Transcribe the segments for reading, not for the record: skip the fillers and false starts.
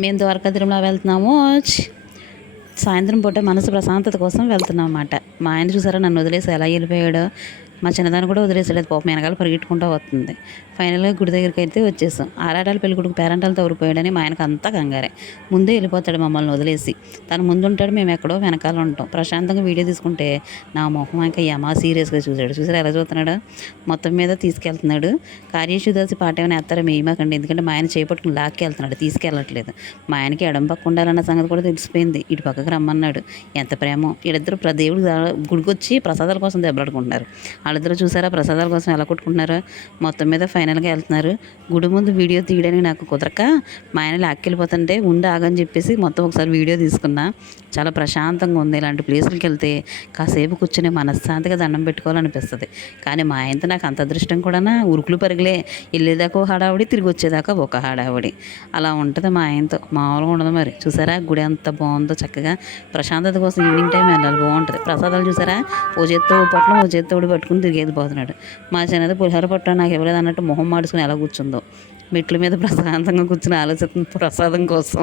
మేము ద్వారకా తిరుమల వెళ్తున్నాము. సాయంత్రం పూట మనసు ప్రశాంతత కోసం వెళ్తున్నాం అన్నమాట. మా ఆయన చూసారా నన్ను వదిలేసి ఎలా వెళ్ళిపోయాడో. మా చిన్నదాన్ని కూడా వదిలేసాడు. పాపం వెనకాల పరిగెట్టుకుంటూ వస్తుంది. ఫైనల్గా గుడి దగ్గరికి అయితే వచ్చేసాం. ఆరాటాలు పెళ్ళికొడుకు పేరంటాలతో ఊరిపోయాడని మా ఆయనకు అంతా కంగారే. ముందే వెళ్ళిపోతాడు మమ్మల్ని వదిలేసి. తను ముందు ఉంటాడు, మేము ఎక్కడో వెనకాల ఉంటాం. ప్రశాంతంగా వీడియో తీసుకుంటే నా మొహం ఇంకా యమా సీరియస్గా చూశాడు. చూసారా ఎలా చూస్తున్నాడు. మొత్తం మీద తీసుకెళ్తున్నాడు. కార్యశుదాసి పాట ఏమైనా ఎత్తారా మేయమాకండి, ఎందుకంటే మా ఆయన చేపట్టుకుని లాక్కి వెళ్తున్నాడు, తీసుకెళ్ళట్లేదు. మా ఆయనకి ఎడం పక్క ఉండాలన్న సంగతి కూడా తెలిసిపోయింది. ఇటు పక్కకి రమ్మన్నాడు. ఎంత ప్రేమో. వీళ్ళిద్దరు దేవుడు గుడికొచ్చి ప్రసాదాల కోసం దెబ్బలాడుకుంటున్నారు. వాళ్ళిద్దరూ చూసారా ప్రసాదాల కోసం ఎలా కొట్టుకుంటున్నారో. మొత్తం మీద ఫైనల్గా వెళ్తున్నారు. గుడి ముందు వీడియో తీయడానికి నాకు కుదరక మా ఆయన లాక్కెళ్ళిపోతుంటే ఉండి ఆగని చెప్పేసి మొత్తం ఒకసారి వీడియో తీసుకున్నా. చాలా ప్రశాంతంగా ఉంది. ఇలాంటి ప్లేసులకి వెళ్తే కాసేపు కూర్చొని మనశ్శాంతిగా దండం పెట్టుకోవాలనిపిస్తుంది. కానీ మా ఆయనతో నాకు అంత అదృష్టం కూడా ఉరుకులు పరుగులే. వెళ్ళేదాకా ఒక హడావుడి, తిరిగి వచ్చేదాకా ఒక హడావుడి. అలా ఉంటుంది మా ఆయనతో. మామూలుగా ఉండదు మరి. చూసారా గుడి ఎంత బాగుందో. చక్కగా ప్రశాంతత కోసం ఈవినింగ్ టైం వెళ్ళాలి, బాగుంటుంది. ప్రసాదాలు చూసారా, ఓ చేత్తో పొట్లం ఓ చేత్తో పట్టుకుని తిరిగి వెళ్ళిపోతున్నాడు. మా చిన్నది పులిహోర పొట్లం నాకు ఇవ్వలేదు అన్నట్టు మొహం మాడుచుకుని ఎలా కూర్చుందో. మెట్ల మీద ప్రశాంతంగా కూర్చుని ఆలోచిస్తుంది ప్రసాదం కోసం.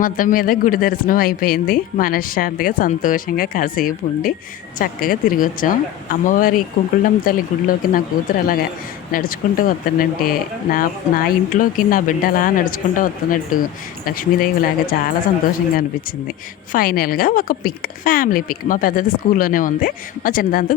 మొత్తం మీద గుడి దర్శనం అయిపోయింది. మనశ్శాంతిగా సంతోషంగా కాసేపు ఉండి చక్కగా తిరిగి వచ్చాం. అమ్మవారి కుంకుళం తల్లి గుడిలోకి నా కూతురు అలాగా నడుచుకుంటూ వస్తుందంటే నా ఇంట్లోకి నా బిడ్డ అలా నడుచుకుంటూ వస్తున్నట్టు లక్ష్మీదేవి లాగా చాలా సంతోషంగా అనిపించింది. ఫైనల్గా ఒక పిక్, ఫ్యామిలీ పిక్. మా పెద్దది స్కూల్లోనే ఉంది, మా చిన్నదాంతో